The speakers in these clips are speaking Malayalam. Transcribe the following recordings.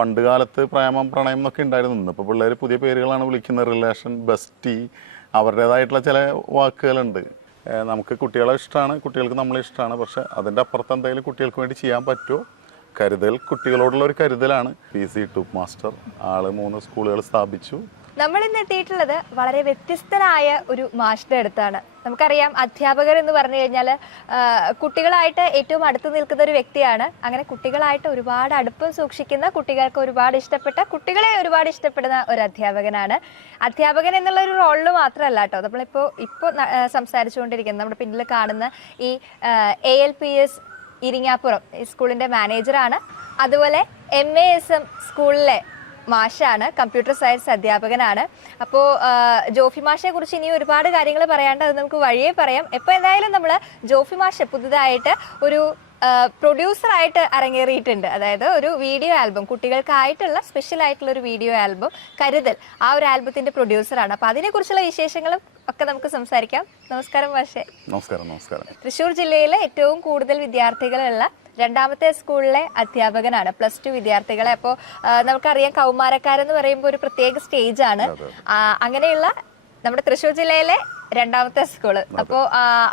പണ്ട് കാലത്ത് പ്രേമം പ്രണയം എന്നൊക്കെ ഉണ്ടായിരുന്നു. ഇന്നിപ്പോൾ പിള്ളേർ പുതിയ പേരുകളാണ് വിളിക്കുന്നത്. റിലേഷൻ, ബെസ്റ്റി, അവരുടേതായിട്ടുള്ള ചില വാക്കുകളുണ്ട്. നമുക്ക് കുട്ടികളെ ഇഷ്ടമാണ്, കുട്ടികൾക്ക് നമ്മളെ ഇഷ്ടമാണ്. പക്ഷെ അതിൻ്റെ അപ്പുറത്ത് എന്തെങ്കിലും കുട്ടികൾക്ക് വേണ്ടി ചെയ്യാൻ പറ്റുമോ? കരുതൽ, കുട്ടികളോടുള്ള ഒരു കരുതലാണ്. PC ടൂപ്പ് മാസ്റ്റർ ആള് 3 സ്കൂളുകൾ സ്ഥാപിച്ചു. നമ്മൾ ഇന്ന് എത്തിയിട്ടുള്ളത് വളരെ വ്യത്യസ്തനായ ഒരു മാഷിന്റെ അടുത്താണ്. നമുക്കറിയാം, അധ്യാപകർ എന്ന് പറഞ്ഞു കഴിഞ്ഞാൽ കുട്ടികളായിട്ട് ഏറ്റവും അടുത്ത് നിൽക്കുന്ന ഒരു വ്യക്തിയാണ്. അങ്ങനെ കുട്ടികളായിട്ട് ഒരുപാട് അടുപ്പം സൂക്ഷിക്കുന്ന, കുട്ടികൾക്ക് ഒരുപാട് ഇഷ്ടപ്പെട്ട, കുട്ടികളെ ഒരുപാട് ഇഷ്ടപ്പെടുന്ന ഒരു അധ്യാപകനാണ്. അധ്യാപകൻ എന്നുള്ള ഒരു റോളിൽ മാത്രമല്ല കേട്ടോ, ഇപ്പോൾ സംസാരിച്ചുകൊണ്ടിരിക്കുന്നത് നമ്മുടെ പിന്നിൽ കാണുന്ന ഈ ALPS ഇരിങ്ങാപ്പുറം സ്കൂളിന്റെ മാനേജറാണ്. അതുപോലെ MASM സ്കൂളിലെ മാഷാണ്, കമ്പ്യൂട്ടർ സയൻസ് അധ്യാപകനാണ്. അപ്പോൾ ജോഫി മാഷിനെ കുറിച്ച് ഇനി ഒരുപാട് കാര്യങ്ങൾ പറയാണ്ട്, അത് നമുക്ക് വഴിയേ പറയാം. എപ്പോൾ എന്തായാലും നമ്മൾ ജോഫി മാഷ് പുതുതായിട്ട് ഒരു പ്രൊഡ്യൂസറായിട്ട് അരങ്ങേറിയിട്ടുണ്ട്. അതായത് ഒരു വീഡിയോ ആൽബം, കുട്ടികൾക്കായിട്ടുള്ള സ്പെഷ്യൽ ആയിട്ടുള്ള ഒരു വീഡിയോ ആൽബം കരുതൽ, ആ ഒരു ആൽബത്തിന്റെ പ്രൊഡ്യൂസറാണ്. അപ്പോൾ അതിനെക്കുറിച്ചുള്ള വിശേഷങ്ങളും ഒക്കെ നമുക്ക് സംസാരിക്കാം. നമസ്കാരം മാഷേ. നമസ്കാരം. തൃശ്ശൂർ ജില്ലയിലെ ഏറ്റവും കൂടുതൽ വിദ്യാർത്ഥികളുള്ള 2ാമത്തെ സ്കൂളിലെ അധ്യാപകനാണ്, +2 വിദ്യാർത്ഥികളെ. അപ്പോൾ നമുക്കറിയാം, കൗമാരക്കാരെന്ന് പറയുമ്പോൾ ഒരു പ്രത്യേക സ്റ്റേജാണ്. അങ്ങനെയുള്ള നമ്മുടെ തൃശ്ശൂർ ജില്ലയിലെ 2ാമത്തെ സ്കൂള്. അപ്പോൾ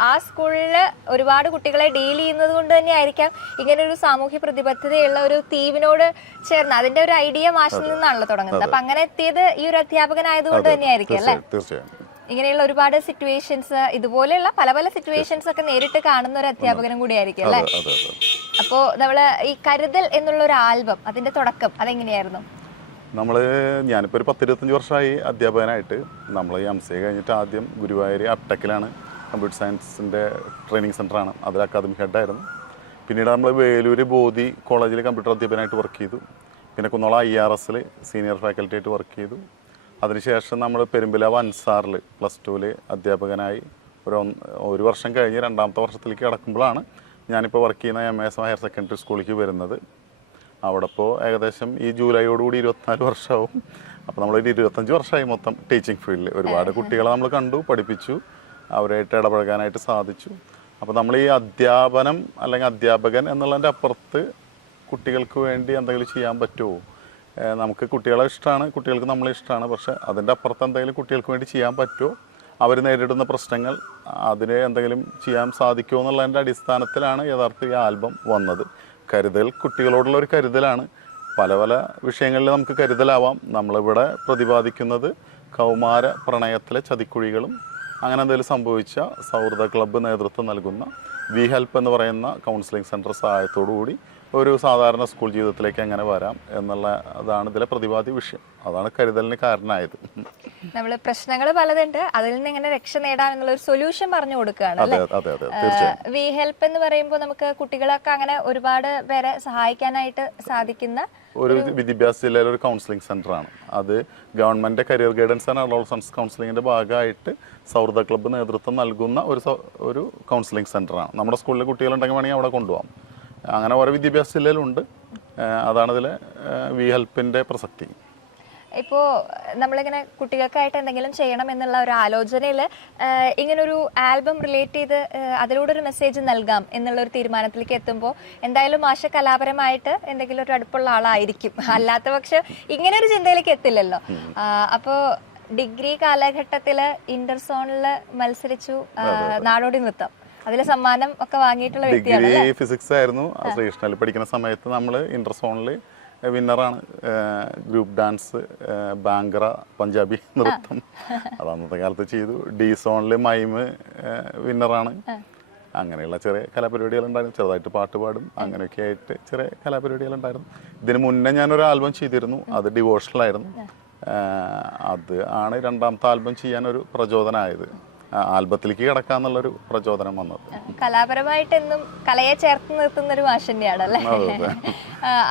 ആ സ്കൂളിൽ ഒരുപാട് കുട്ടികളെ ഡീൽ ചെയ്യുന്നത് കൊണ്ട് തന്നെ ആയിരിക്കാം ഇങ്ങനെ ഒരു സാമൂഹ്യ പ്രതിബദ്ധതയുള്ള ഒരു തീമിനോട് ചേർന്ന് അതിന്റെ ഒരു ഐഡിയ മാഷിൽ നിന്നാണല്ലോ തുടങ്ങുന്നത്. അപ്പൊ അങ്ങനെ എത്തിയത് ഈ ഒരു അധ്യാപകനായതുകൊണ്ട് തന്നെയായിരിക്കും അല്ലേ? ഇങ്ങനെയുള്ള ഒരുപാട് സിറ്റുവേഷൻസ്, ഇതുപോലെയുള്ള പല പല സിറ്റുവേഷൻസ് ഒക്കെ നേരിട്ട് കാണുന്ന ഒരു അധ്യാപകനും കൂടി ആയിരിക്കും അല്ലേ? അപ്പോ നമ്മള് ഈ കരുതൽ എന്നുള്ള ഒരു ആൽബം, അതിന്റെ തുടക്കം അതെങ്ങനെയായിരുന്നു? ഞാനിപ്പോൾ ഒരു 10-25 വർഷമായി അധ്യാപകനായിട്ട്. നമ്മൾ ഈ MCA കഴിഞ്ഞിട്ട് ആദ്യം ഗുരുവായൂർ അപ്ടെക്കിലാണ്, കമ്പ്യൂട്ടർ സയൻസിൻ്റെ ട്രെയിനിങ് സെൻ്ററാണ്, അതിൽ അക്കാദമിക് ഹെഡായിരുന്നു. പിന്നീട് നമ്മൾ വേലൂർ ബോധി കോളേജിൽ കമ്പ്യൂട്ടർ അധ്യാപകനായിട്ട് വർക്ക് ചെയ്തു. പിന്നെ കുന്നോളം IRSൽ സീനിയർ ഫാക്കൽറ്റി ആയിട്ട് വർക്ക് ചെയ്തു. അതിനുശേഷം നമ്മൾ പെരുമ്പിലാവ് അൻസാറിൽ +2 അധ്യാപകനായി ഒരു വർഷം കഴിഞ്ഞ് 2ാമത്തെ വർഷത്തിലേക്ക് കടക്കുമ്പോഴാണ് ഞാനിപ്പോൾ വർക്ക് ചെയ്യുന്ന MASM ഹയർ സെക്കൻഡറി സ്കൂളിലേക്ക് വരുന്നത്. അവിടെ ഇപ്പോൾ ഏകദേശം ഈ ജൂലൈയോടുകൂടി 24 വർഷമാവും. അപ്പോൾ നമ്മളൊരു 25 വർഷമായി മൊത്തം ടീച്ചിങ് ഫീൽഡിൽ. ഒരുപാട് കുട്ടികളെ നമ്മൾ കണ്ടു, പഠിപ്പിച്ചു, അവരായിട്ട് ഇടപഴകാനായിട്ട് സാധിച്ചു. അപ്പോൾ നമ്മൾ ഈ അധ്യാപനം അല്ലെങ്കിൽ അധ്യാപകൻ എന്നുള്ളതിൻ്റെ അപ്പുറത്ത് കുട്ടികൾക്ക് വേണ്ടി എന്തെങ്കിലും ചെയ്യാൻ പറ്റുമോ? നമുക്ക് കുട്ടികളെ ഇഷ്ടമാണ്, കുട്ടികൾക്ക് നമ്മളെ ഇഷ്ടമാണ്. പക്ഷെ അതിൻ്റെ അപ്പുറത്ത് എന്തെങ്കിലും കുട്ടികൾക്ക് വേണ്ടി ചെയ്യാൻ പറ്റുമോ? അവർ നേരിടുന്ന പ്രശ്നങ്ങൾ, അതിന് എന്തെങ്കിലും ചെയ്യാൻ സാധിക്കുമോ എന്നുള്ളതിൻ്റെ അടിസ്ഥാനത്തിലാണ് യഥാർത്ഥ ഈ ആൽബം വന്നത്. കരുതൽ, കുട്ടികളോടുള്ള ഒരു കരുതലാണ്. പല പല വിഷയങ്ങളിൽ നമുക്ക് കരുതലാവാം. നമ്മളിവിടെ പ്രതിപാദിക്കുന്നത് കൗമാര പ്രണയത്തിലെ ചതിക്കുഴികളും അങ്ങനെ എന്തെങ്കിലും സംഭവിച്ച സൗഹൃദ ക്ലബ്ബ് നേതൃത്വം നൽകുന്ന വി ഹെൽപ്പ് എന്ന് പറയുന്ന കൗൺസിലിംഗ് സെൻറ്റർ സഹായത്തോടു കൂടി ഒരു സാധാരണ സ്കൂൾ ജീവിതത്തിലേക്ക് എങ്ങനെ വരാം എന്നുള്ള അതാണ് ഇതിലെ പ്രതിപാദ്യ വിഷയം. അതാണ് കരുതലിന് കാരണമായത്. നമ്മൾ പ്രശ്നങ്ങൾ പലതുണ്ട്, അതിൽ നിന്ന് എങ്ങനെ രക്ഷ നേടാൻ എന്നുള്ള ഒരു സൊല്യൂഷൻ പറഞ്ഞു കൊടുക്കുകയാണ് അല്ലേ? വി ഹെൽപ്പ് എന്ന് പറയുമ്പോൾ നമുക്ക് കുട്ടികളൊക്കെ അങ്ങനെ ഒരുപാട് പേരെ സഹായിക്കാനായിട്ട് സാധിക്കുന്ന ഒരു വിദ്യാഭ്യാസ ജില്ലയിലെ ഒരു കൗൺസിലിംഗ് സെൻ്ററാണ്. അത് government career guidance and adolescence കൗൺസിലിങ്ങിൻ്റെ ഭാഗമായിട്ട് സൗഹൃദ ക്ലബ്ബ് നേതൃത്വം നൽകുന്ന ഒരു കൗൺസിലിംഗ് സെൻ്ററാണ്. നമ്മുടെ സ്കൂളിലെ കുട്ടികളുണ്ടെങ്കിൽ വേണമെങ്കിൽ അവിടെ കൊണ്ടുപോകാം. അങ്ങനെ ഓരോ വിദ്യാഭ്യാസ ജില്ലയിലുണ്ട്. അതാണ് ഇതിലെ വി ഹെൽപ്പിൻ്റെ പ്രസക്തി. ഇപ്പോൾ നമ്മളിങ്ങനെ കുട്ടികൾക്കായിട്ട് എന്തെങ്കിലും ചെയ്യണം എന്നുള്ള ഒരു ആലോചനയിൽ ഇങ്ങനൊരു ആൽബം റിലേറ്റ് ചെയ്ത് അതിലൂടെ ഒരു മെസ്സേജ് നൽകാം എന്നുള്ളൊരു തീരുമാനത്തിലേക്ക് എത്തുമ്പോൾ എന്തായാലും മാഷ കലാപരമായിട്ട് എന്തെങ്കിലും ഒരു അടുപ്പുള്ള ആളായിരിക്കും. അല്ലാത്ത പക്ഷെ ഇങ്ങനെ ഒരു ചിന്തയിലേക്ക് എത്തില്ലല്ലോ. അപ്പോൾ ഡിഗ്രി കാലഘട്ടത്തിൽ ഇന്റർസോണിൽ മത്സരിച്ചു, നാടോടി നൃത്തം, അതിലെ സമ്മാനം ഒക്കെ വാങ്ങിയിട്ടുള്ള വ്യക്തിയാണ്. ഡിഗ്രി ഫിസിക്സ് ആയിരുന്നു. ശ്രീകൃഷ്ണയിൽ പഠിക്കുന്ന സമയത്ത് നമ്മൾ ഇന്റർസോണിൽ വിന്നറാണ്. ഗ്രൂപ്പ് ഡാൻസ്, ബാങ്കറ, പഞ്ചാബി നൃത്തം അത് അന്നത്തെ കാലത്ത് ചെയ്തു. ഡി സോണിൽ മൈമ് വിന്നറാണ്. അങ്ങനെയുള്ള ചെറിയ കലാപരിപാടികളുണ്ടായിരുന്നു. ചെറുതായിട്ട് പാട്ട് പാടും, അങ്ങനെയൊക്കെ ആയിട്ട് ചെറിയ കലാപരിപാടികളുണ്ടായിരുന്നു. ഇതിന് മുന്നേ ഞാനൊരു ആൽബം ചെയ്തിരുന്നു, അത് ഡിവോഷണലായിരുന്നു. അത് ആണ് 2ാമത്തെ ആൽബം ചെയ്യാനൊരു പ്രചോദനമായത്. ആൽബത്തിലേക്ക് കിടക്കാന്നുള്ളൊരു പ്രചോദനം വന്നത്. കലാപരമായിട്ട് എന്നും കലയെ ചേർത്ത് നിർത്തുന്ന ഒരു മാഷ് തന്നെയാണ് അല്ലേ?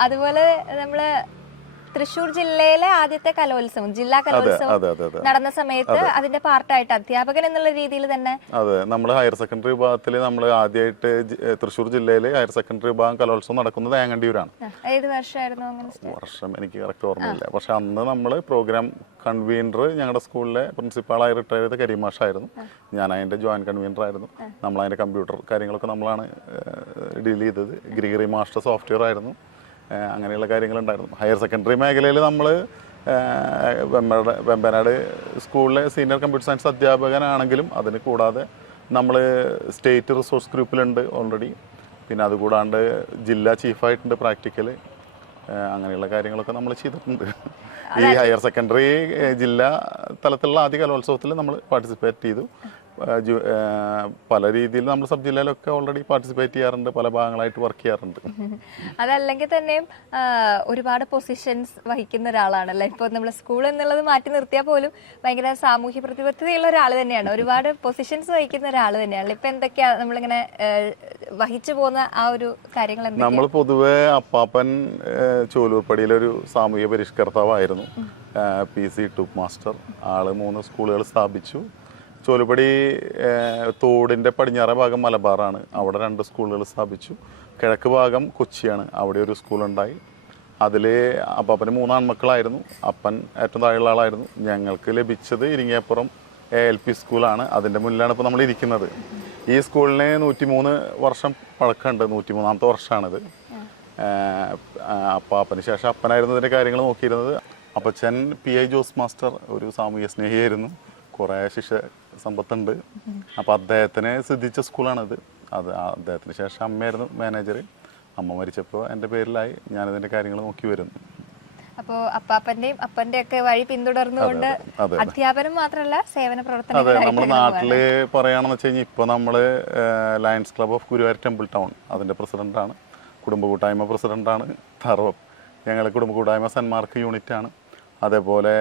അതുപോലെ നമ്മള് തൃശ്ശൂർ ജില്ലയിലെ ആദ്യത്തെ കലോത്സവം, ജില്ലാ കലോത്സവം നടന്ന സമയത്ത് അതിന്റെ പാർട്ടായിട്ട് അധ്യാപകൻ എന്നുള്ള രീതിയിൽ തന്നെ. അതെ, നമ്മൾ ഹയർ സെക്കൻഡറി വിഭാഗത്തിൽ നമ്മൾ ആദ്യമായിട്ട് തൃശ്ശൂർ ജില്ലയിലെ ഹയർ സെക്കൻഡറി വിഭാഗം കലോത്സവം നടക്കുന്നത് ഏങ്ങണ്ടിയൂരാണ്. ഏത് വർഷമായിരുന്നു? വർഷം എനിക്ക് കറക്റ്റ് ഓർമ്മയില്ല. പക്ഷെ അന്ന് നമ്മൾ പ്രോഗ്രാം കൺവീനർ ഞങ്ങളുടെ സ്കൂളിലെ പ്രിൻസിപ്പാളായി റിട്ടയർ ചെയ്ത കരീമാഷായിരുന്നു. ഞാൻ അതിന്റെ ജോയിന്റ് കൺവീനർ ആയിരുന്നു. നമ്മൾ അതിന്റെ കമ്പ്യൂട്ടർ കാര്യങ്ങളൊക്കെ നമ്മളാണ് ഡീൽ ചെയ്തത്. ഗ്രിഗറി മാസ്റ്റർ സോഫ്റ്റ്വെയർ ആയിരുന്നു. അങ്ങനെയുള്ള കാര്യങ്ങളുണ്ടായിരുന്നു. ഹയർ സെക്കൻഡറി മേഖലയിൽ നമ്മൾ വെമ്പനാട് സ്കൂളിലെ സീനിയർ കമ്പ്യൂട്ടർ സയൻസ് അധ്യാപകനാണെങ്കിലും അതിന് കൂടാതെ നമ്മൾ സ്റ്റേറ്റ് റിസോഴ്സ് ഗ്രൂപ്പിലുണ്ട് ഓൾറെഡി. പിന്നെ അതുകൂടാണ്ട് ജില്ലാ ചീഫായിട്ടുണ്ട് പ്രാക്ടിക്കൽ. അങ്ങനെയുള്ള കാര്യങ്ങളൊക്കെ നമ്മൾ ചെയ്തിട്ടുണ്ട്. ഈ ഹയർ സെക്കൻഡറി ജില്ലാ തലത്തിലുള്ള ആദ്യ കലോത്സവത്തിൽ നമ്മൾ പാർട്ടിസിപ്പേറ്റ് ചെയ്തു. പല രീതിയിൽ നമ്മൾ സബ് ജില്ലയിലൊക്കെ ഓൾറെഡി പാർട്ടിസിപ്പേറ്റ് ചെയ്യാറുണ്ട്, പല ഭാഗങ്ങളായിട്ട് വർക്ക് ചെയ്യാറുണ്ട്. അതല്ലെങ്കിൽ തന്നെയും ഒരുപാട് പൊസിഷൻസ് വഹിക്കുന്ന ഒരാളാണല്ലോ. ഇപ്പോൾ നമ്മൾ സ്കൂൾ എന്നുള്ളത് മാറ്റി നിർത്തിയാൽ പോലും ഭയങ്കര സാമൂഹ്യ പ്രതിബദ്ധതയുള്ള ഒരാൾ തന്നെയാണ്, ഒരുപാട് പൊസിഷൻസ് വഹിക്കുന്ന ഒരാൾ തന്നെയാണ്. ഇപ്പം എന്തൊക്കെയാ നമ്മളിങ്ങനെ വഹിച്ചു പോകുന്ന ആ ഒരു കാര്യങ്ങൾ? നമ്മൾ പൊതുവെ അപ്പാപ്പൻ ചോലൂർപ്പടിയിലൊരു സാമൂഹ്യ പരിഷ്കർത്താവായിരുന്നു. PC ടൂപ്പ് master. ആള് 3 സ്കൂളുകൾ സ്ഥാപിച്ചു. ചോലുപടി തോടിൻ്റെ പടിഞ്ഞാറേ ഭാഗം മലബാറാണ്, അവിടെ 2 സ്കൂളുകൾ സ്ഥാപിച്ചു. കിഴക്ക് ഭാഗം കൊച്ചിയാണ്, അവിടെ ഒരു സ്കൂളുണ്ടായി. അതിൽ അപ്പാപ്പന് 3 ആൺമക്കളായിരുന്നു. അപ്പൻ ഏറ്റവും താഴെയുള്ള ആളായിരുന്നു. ഞങ്ങൾക്ക് ലഭിച്ചത് ഇരിങ്ങാപ്പുറം ALP സ്കൂളാണ്. അതിൻ്റെ മുന്നിലാണ് ഇപ്പോൾ നമ്മൾ ഇരിക്കുന്നത്. ഈ സ്കൂളിന് 103 വർഷം പഴക്കമുണ്ട്, 103ാമത്തെ വർഷമാണിത്. അപ്പാപ്പന് ശേഷം അപ്പനായിരുന്നു ഇതിൻ്റെ കാര്യങ്ങൾ നോക്കിയിരുന്നത്. അപ്പച്ചൻ PI ജോസ് മാസ്റ്റർ ഒരു സാമൂഹ്യ സ്നേഹിയായിരുന്നു, കുറേ ശിക്ഷ സമ്പത്തുണ്ട്. അപ്പോൾ അദ്ദേഹത്തിന് സിദ്ധിച്ച സ്കൂളാണിത്. അദ്ദേഹത്തിന് ശേഷം അമ്മയായിരുന്നു മാനേജർ. അമ്മ മരിച്ചപ്പോൾ എൻ്റെ പേരിലായി, ഞാനിതിൻ്റെ കാര്യങ്ങൾ നോക്കി വരുന്നു. അപ്പോൾ അപ്പാപ്പൻ്റെയും അപ്പൻ്റെ ഒക്കെ വഴി പിന്തുടർന്നുകൊണ്ട് അധ്യാപനം മാത്രമല്ല സേവന പ്രവർത്തനം. അതെ, നമ്മുടെ നാട്ടിൽ പറയുകയാണെന്ന് വെച്ച് കഴിഞ്ഞാൽ ഇപ്പോൾ നമ്മൾ lions club of Guruvayur temple town അതിൻ്റെ പ്രസിഡൻ്റാണ്, കുടുംബ കൂട്ടായ്മ പ്രസിഡൻ്റാണ്. ഞങ്ങൾ കുടുംബ കൂട്ടായ്മ സന്മാർക്ക് യൂണിറ്റാണ്. അതേപോലെ